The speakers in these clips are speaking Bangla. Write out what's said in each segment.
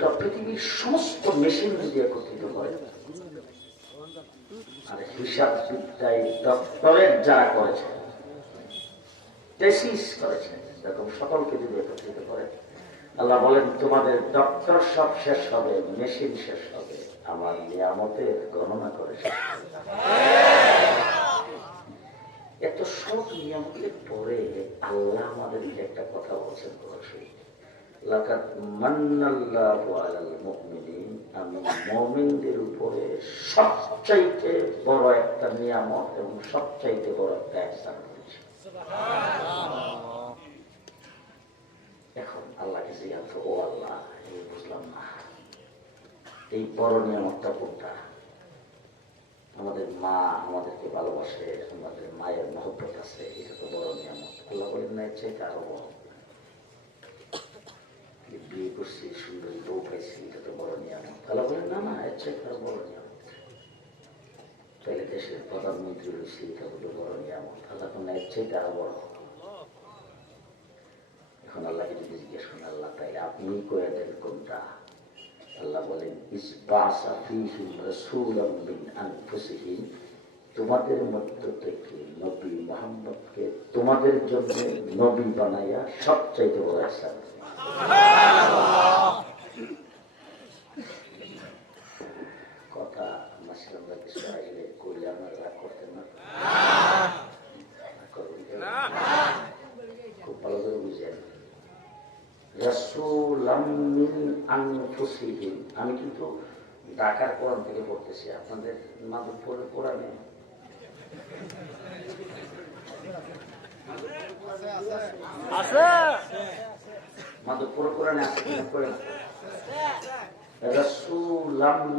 গোটা পৃথিবীর সমস্ত মেশিন দিয়ে একত্রিত হয়। আর হিসাব বিদ্যায় ডক্টরেট যারা করেছে টেসিস এরকম সকলকে যদি একত্রিত করে। আল্লাহ বলেন, তোমাদের ডক্টর সব শেষ হবে মেশিন শেষ হবে। আমার নিয়ামতের গণনা করে। এত সব নিয়ামতের পরে আল্লাহ আমাদেরকে একটা কথা বলছেন অবশ্যই লাকাত মান্নাল্লাহু আলাল মুমিনিন, আমি মুমিনদের উপরে সবচাইতে বড় একটা নিয়ামত এবং সবচাইতে বড় একটা ihsan করেছি। এখন আল্লাহকে জিজ্ঞাসা ও আল্লাহ এই বুঝলাম না। এই বড় নিয়ামতটা কোনটা? আমাদের মা আমাদেরকে ভালোবাসে, আমাদের মায়ের মহব্বত আছে, এটা তো বড় নিয়ামত। আল্লাহ বলেন না চাইতে আরও বড় করছি সুন্দর বউ পাইছি এটা তো বড় নিয়ামত আল্লাহ বলেন না না এর চাইতে আরও বড় নিয়ামত তাহলে দেশের প্রধানমন্ত্রী হয়েছি এটা হলো বড় নিয়ামত আল্লাহ কোন এর চাইতে আরও বড় এখন আল্লাহকে যদি জিজ্ঞেস করেন আল্লাহ তাইলে আপনি করে দেন কোনটা আল্লাহ বলেন ইসবাসা ফীহিম রাসূলাম মিন আনফুসিহিম তোমাদের মধ্য থেকে নবী মুহাম্মদকে তোমাদের জন্য নবী বানাইয়া সবচাইতে বড় ihsan কথা মাসলাম কিছু করলে আমার রাগ করতেন না রাগ করবেন কেন? খুব ভালো করে বুঝেন রাসূলাম মিন আনফুসিহিম আমি কিন্তু ঢাকার কোরআন থেকে পড়তেছি আপনাদের মাধবপুরের কোরআনে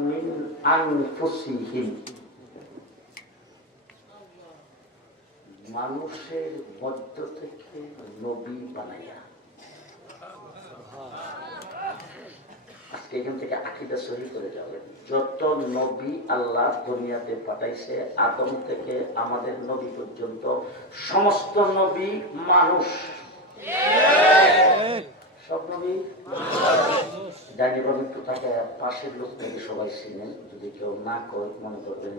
মিন মানুষের মধ্য থেকে নবী বানাইয়া। আজকে এখান থেকে আকিদা সহি করে যাবেন যত নবী আল্লাহ দুনিয়াতে পাঠাইছে, আদম থেকে আমাদের নবী পর্যন্ত সমস্ত নবী মানুষ সব নবী ডাইনি বাবু একটু পাশের লোক থেকে সবাই যদি কেউ না করে মনে করবেন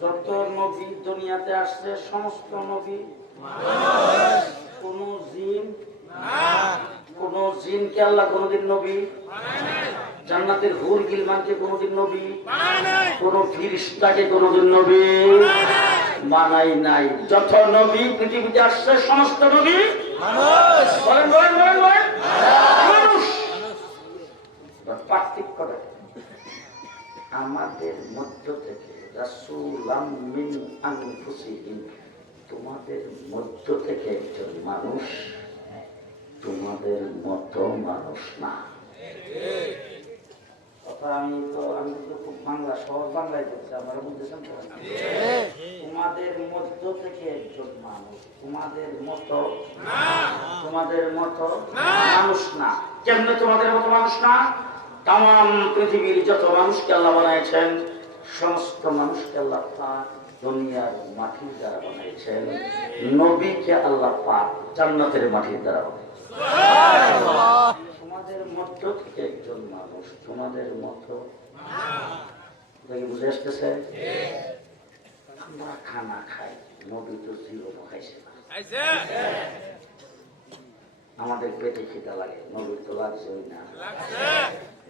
যত নবী দুনিয়াতে আসছে, সমস্ত নবী কোন জিন কোন আল্লাহ কোনদিন নবী, জান্নাতের হুর গিলমানকে কোনদিন নবী, কোন কোনদিন নবী মানাই নাই। যত নবী পৃথিবীতে আসছে, সমস্ত নবী বলেন বলেন বলেন বলেন। মানুষ। এবার আমাদের মধ্য থেকে রাসূলাম মিন আনফুসিহিম তোমাদের মধ্য থেকে একজন মানুষ তোমাদের মতো মানুষ না। কথা আমি তো আমি তো খুব বাংলা সহজ বাংলায় বলছি আমার বুঝতেছেন তো তোমাদের মধ্য থেকে একজন মানুষ তোমাদের মতো তোমাদের মতো মানুষ না। কেমনে তোমাদের মতো মানুষ না তাম পৃথিবীর যত মানুষকে আল্লাহ বানাইছেন সমস্ত মানুষকে আল্লাহ পাক দুনিয়ার মাটির দ্বারা বানাইছেন। নবীকে আল্লাহ পাক জান্নাতের মাটির দ্বারা তোমাদের মধ্য থেকে একজন মানুষ তোমাদের মতো বুঝে আসতেছে? আমরা খানা খাই নবী তো জীবনও খাইছে না। আমাদের পেটে খিদা লাগে নবীর তো লাগছেই না।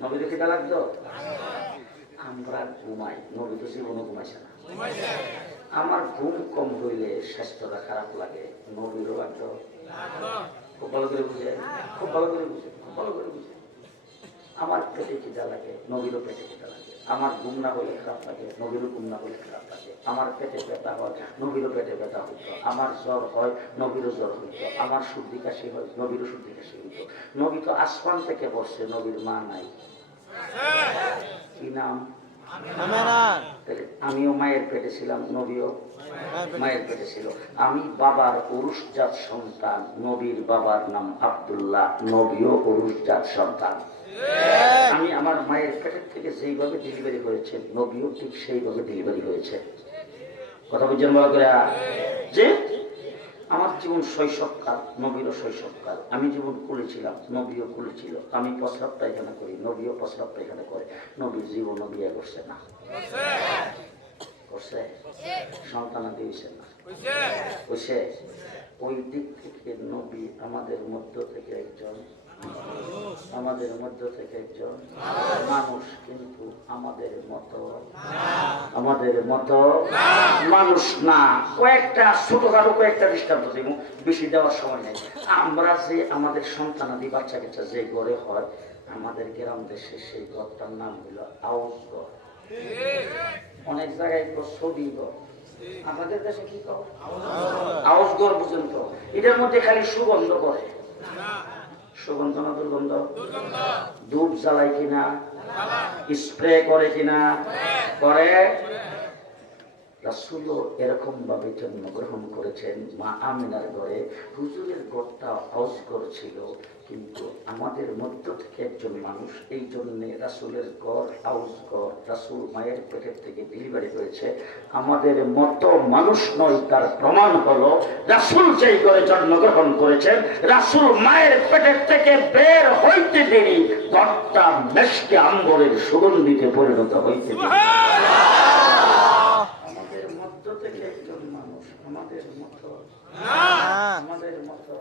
নবীর খিদা লাগতো আমরা ঘুমাই নবী তো জীবনও ঘুমাইছে না। আমার ঘুম কম হইলে স্বাস্থ্যটা খারাপ লাগে নবীরও লাগতো। খুব ভালো করে বুঝে খুব ভালো করে বুঝে খুব ভালো করে বুঝে। আমার পেটে খিদা লাগে, নবীরও পেটে খিদা লাগে। আমার ঘুম না হলে খারাপ লাগে, নবীরও ঘুম না হলে খারাপ লাগে। আমার পেটে ব্যথা হয়, নবীরও পেটে ব্যথা হইতো। আমার জ্বর হয়, নবীরও জ্বর হইতো। আমার সর্দি কাশি হয়, নবীরও সর্দি কাশি হইতো। নবী তো আসমান থেকে বসছে, নবীর মা নাই। কি নাম? আমিও মায়ের পেটে ছিলাম, নবীও মায়ের পেটে ছিল। আমি বাবার পুরুষজাত সন্তান, নবীর বাবার নাম আব্দুল্লাহ, নবীও পুরুষজাত সন্তান। আমি আমার মায়ের পেটের থেকে যেইভাবে ডেলিভারি হয়েছে নবীও ঠিক সেইভাবে ডেলিভারি হয়েছে কথা বুঝছেন বলা করে যে আমার জীবন শৈশবকাল নবীরও শৈশবকাল। আমি জীবন করেছিলাম নবীও করেছিল আমি প্রস্রাব পায়খানা করি নবীও প্রস্রাব পায়খানা করে। নবীর জীবনও বিয়ে করছে না। করছে? সন্তান দিয়েছে না। ওই দিক থেকে নবী আমাদের মধ্য থেকে একজন আমাদের মধ্য থেকে একজন মানুষ কিন্তু আমাদের মতো। আমাদের মতো মানুষ না। কয়েকটা, ছোটখাটো কয়েকটা দৃষ্টান্ত দিব, বেশি দেওয়ার সময় নেই। আমরা যে আমাদের সন্তানাদি বাচ্চা কাচ্চা যে গড়ে হয়, আমাদের গ্রাম দেশে সেই ঘরটার নাম হলো আউস ঘর অনেক জায়গায় ছবি ঘর আমাদের দেশে কি কর আউস ঘর পর্যন্ত এটার মধ্যে খালি সুগন্ধ করে সুগন্ধ না দুর্গন্ধ। ধূপ জ্বালায় কিনা? স্প্রে করে কিনা? করে? রাসুলও এরকম ভাবে জন্মগ্রহণ করেছেন মা আমিনার ঘরে। হুজুরের ঘরটা হাউস ছিল কিন্তু আমাদের মধ্য থেকে একজন মানুষ এই জন্যে রাসুলের ঘর হাউস ঘর রাসুল মায়ের পেটের থেকে ডেলিভারি হয়েছে। আমাদের মতো মানুষ নয় তার প্রমাণ হলো রাসুল যেই ঘরে জন্মগ্রহণ করেছেন রাসুল মায়ের পেটের থেকে বের হইতে দেরি ঘরটা মেশকে আম্বরের সুগন্ধিতে পরিণত হইতে আমাদের মধ্য থেকে একজন মানুষ আমাদের মতো আমাদের মতো